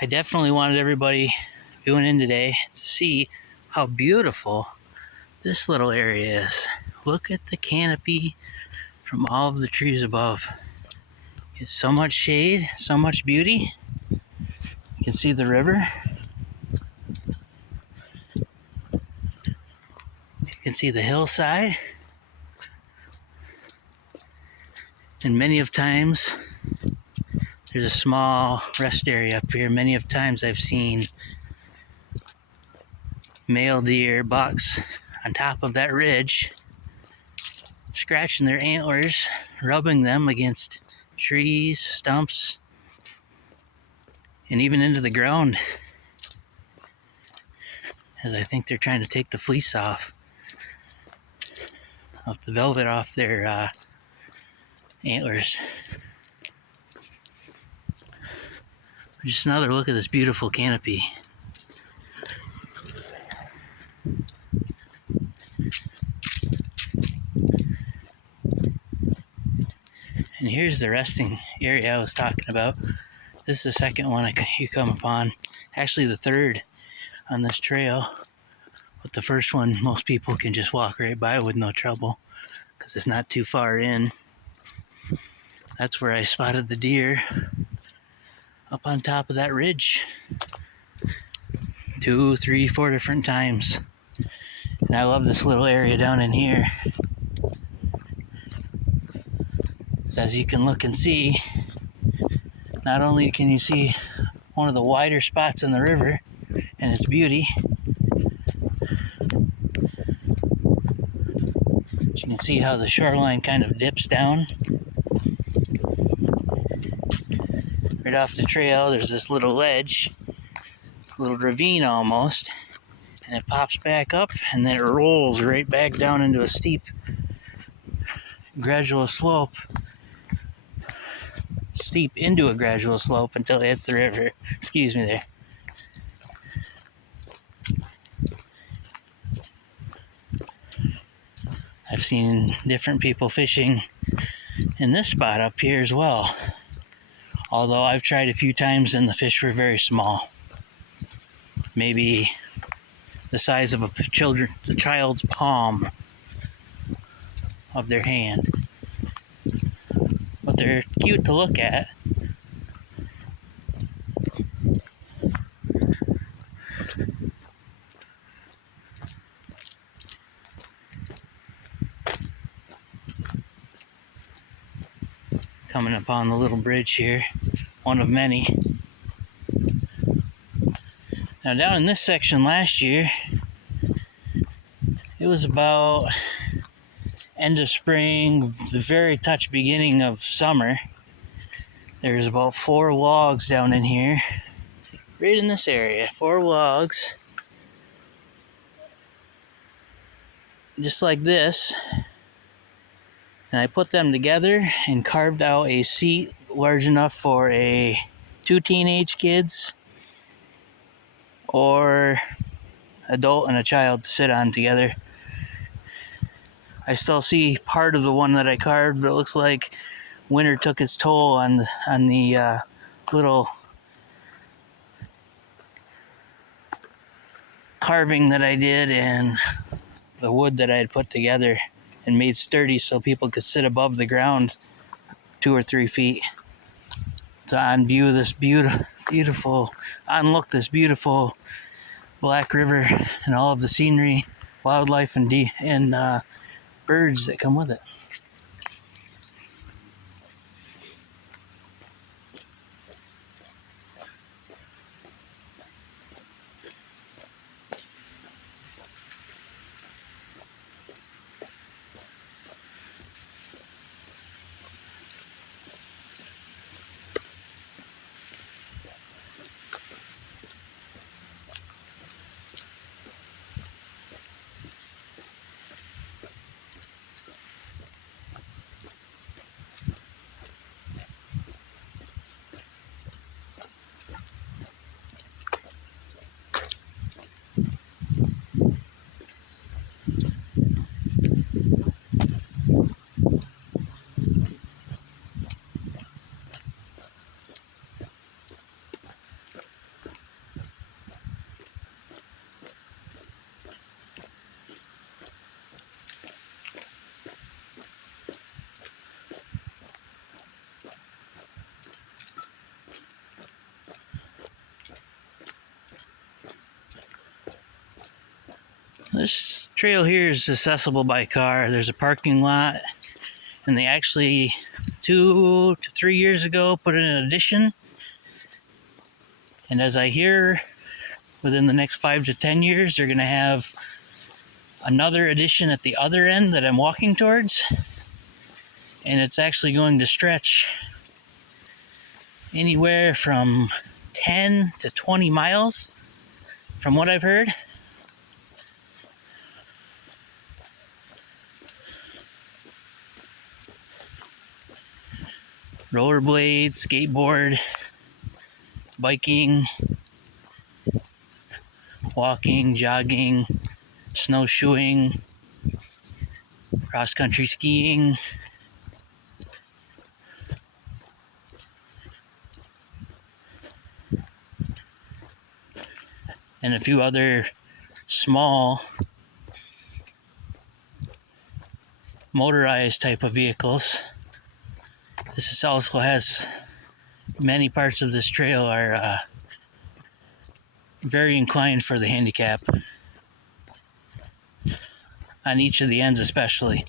I definitely wanted everybody viewing in today to see how beautiful this little area is. Look at the canopy from all of the trees above. It's so much shade, so much beauty. You can see the river. You can see the hillside. And many of times, there's a small rest area up here. Many of times I've seen male deer, bucks, on top of that ridge, scratching their antlers, rubbing them against trees, stumps, and even into the ground, as I think they're trying to take the fleece off the velvet off their antlers. Just another look at this beautiful canopy. And here's the resting area I was talking about. This is the second one you come upon. Actually the third on this trail. But the first one most people can just walk right by with no trouble because it's not too far in. That's where I spotted the deer up on top of that ridge 2, 3, 4 different times. And I love this little area down in here. As you can look and see, not only can you see one of the wider spots in the river and its beauty, you can see how the shoreline kind of dips down. Right off the trail, there's this little ledge, a little ravine almost, and it pops back up and then it rolls right back down into a steep, gradual slope. Steep into a gradual slope until it hits the river. Excuse me there. I've seen different people fishing in this spot up here as well. Although I've tried a few times and the fish were very small. Maybe the size of a child's palm of their hand. But they're cute to look at. Coming upon the little bridge here, one of many. Now down in this section last year, it was about end of spring, the very touch beginning of summer. There's about 4 logs down in here, right in this area, 4 logs, just like this. And I put them together and carved out a seat large enough for 2 teenage kids or adult and a child to sit on together. I still see part of the one that I carved, but it looks like winter took its toll on the little carving that I did and the wood that I had put together and made sturdy so people could sit above the ground 2 or 3 feet to on-view this beautiful Black River and all of the scenery, wildlife, and birds that come with it. This trail here is accessible by car. There's a parking lot, and they actually 2 to 3 years ago put in an addition. And as I hear, within the next 5 to 10 years, they're going to have another addition at the other end that I'm walking towards. And it's actually going to stretch anywhere from 10 to 20 miles, from what I've heard. Rollerblade, skateboard, biking, walking, jogging, snowshoeing, cross-country skiing, and a few other small motorized type of vehicles. This also has many parts of this trail are very inclined for the handicap, on each of the ends especially.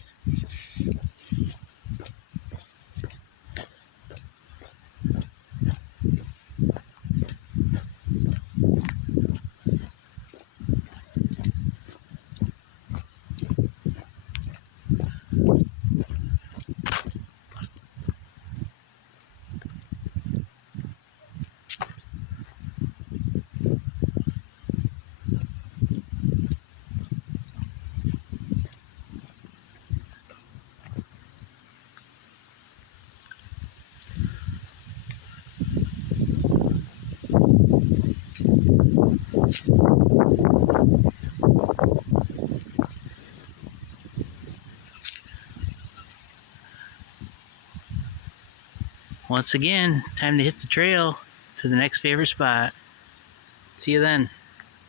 Once again, time to hit the trail to the next favorite spot. See you then.